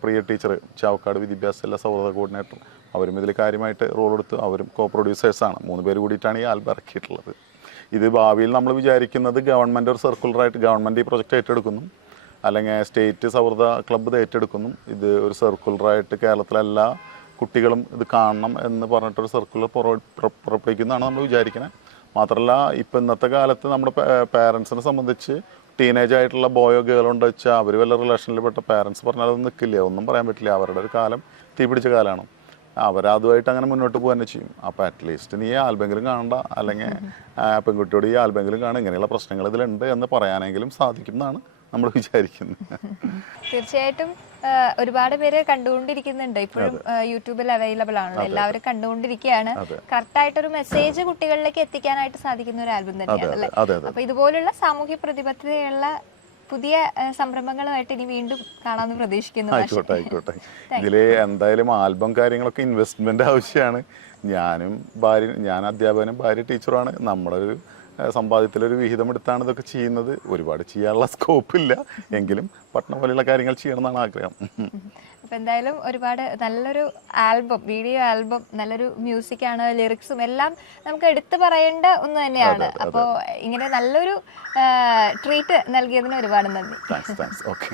പ്രിയ ടീച്ചർ, ചാവക്കാട് വിദ്യാഭ്യാസ ജില്ലാ സൗഹൃദ കോർഡിനേറ്റർ, അവരും ഇതിൽ കാര്യമായിട്ട് റോൾ എടുത്ത് അവരും കോ പ്രൊഡ്യൂസേഴ്സാണ്. 3 പേര് കൂടിയിട്ടാണ് ഈ ആൽബം ഇറക്കിയിട്ടുള്ളത്. ഇത് ഭാവിയിൽ നമ്മൾ വിചാരിക്കുന്നത് ഗവൺമെൻറ് ഒരു സർക്കുലറായിട്ട് ഗവൺമെൻറ് ഈ പ്രൊജക്റ്റ് ഏറ്റെടുക്കുന്നു, അല്ലെങ്കിൽ സ്റ്റേറ്റ് സൗഹൃദ ക്ലബ്ബ് ഇത് ഏറ്റെടുക്കുന്നു. ഇത് ഒരു സർക്കുലറായിട്ട് കേരളത്തിലെല്ലാ കുട്ടികളും ഇത് കാണണം എന്ന് പറഞ്ഞിട്ടൊരു സർക്കുലർ പുറപ്പെടുവിക്കുന്നതാണ് നമ്മൾ വിചാരിക്കുന്നത്. മാത്രമല്ല ഇപ്പം ഇന്നത്തെ കാലത്ത് നമ്മുടെ പാരൻസിനെ സംബന്ധിച്ച് ടീനേജ് ആയിട്ടുള്ള ബോയോ ഗേളോ ഉണ്ട് വെച്ചാൽ അവർ വല്ല റിലേഷനിൽ പെട്ട പാരൻസ് പറഞ്ഞാൽ അതൊന്നും നിൽക്കില്ല, ഒന്നും പറയാൻ പറ്റില്ല. അവരുടെ ഒരു കാലം തീ പിടിച്ച കാലമാണ്. അവരതുമായിട്ട് അങ്ങനെ മുന്നോട്ട് പോകാൻ തന്നെ ചെയ്യും. അപ്പോൾ അറ്റ്ലീസ്റ്റ് നീ ആൽബെങ്കിലും കാണണ്ട, അല്ലെങ്കിൽ പെൺകുട്ടിയോട് ഈ ആൽബെങ്കിലും കാണും, ഇങ്ങനെയുള്ള പ്രശ്നങ്ങൾ ഇതിലുണ്ട് എന്ന് പറയാനെങ്കിലും സാധിക്കും എന്നാണ് നമ്മൾ വിചാരിക്കുന്നത്. തീർച്ചയായിട്ടും ഒരുപാട് പേര് കണ്ടുകൊണ്ടിരിക്കുന്നുണ്ട്. ഇപ്പോഴും യൂട്യൂബിൽ അവൈലബിൾ ആണല്ലോ, എല്ലാവരും കണ്ടുകൊണ്ടിരിക്കുകയാണ്. കറക്റ്റായിട്ടൊരു മെസ്സേജ് കുട്ടികളിലേക്ക് എത്തിക്കാനായിട്ട് സാധിക്കുന്ന ഒരു ആൽബം തന്നെയാണ് അല്ലേ? അപ്പൊ ഇതുപോലുള്ള സാമൂഹ്യ പ്രതിബദ്ധതയുള്ള പുതിയ സംരംഭങ്ങളുമായിട്ട് ഇനി വീണ്ടും കാണാമെന്ന് പ്രതീക്ഷിക്കുന്നു. ആയിക്കോട്ടെ. ഇതില് എന്തായാലും ആൽബം കാര്യങ്ങളൊക്കെ ഇൻവെസ്റ്റ്മെന്റ് ആവശ്യമാണ്. ഞാൻ അധ്യാപകനും ഭാര്യ ടീച്ചറുമാണ്. നമ്മുടെ ഒരു സമ്പാദ്യത്തിലൊരു വിഹിതം എടുത്താണ് ഇതൊക്കെ ചെയ്യുന്നത്. ഒരുപാട് ചെയ്യാനുള്ള സ്കോപ്പില്ല, എങ്കിലും പട്ടണം പോലെയുള്ള കാര്യങ്ങൾ ചെയ്യണം എന്നാണ് ആഗ്രഹം. അപ്പം എന്തായാലും ഒരുപാട് നല്ലൊരു ആൽബം, വീഡിയോ ആൽബം, നല്ലൊരു മ്യൂസിക്കാണ്, ലിറിക്സും എല്ലാം നമുക്ക് എടുത്തു പറയേണ്ട ഒന്ന് തന്നെയാണ്. അപ്പോൾ ഇങ്ങനെ നല്ലൊരു ട്രീറ്റ് നൽകിയതിന് ഒരുപാട് നന്ദി. താങ്ക്സ്. ഓക്കെ.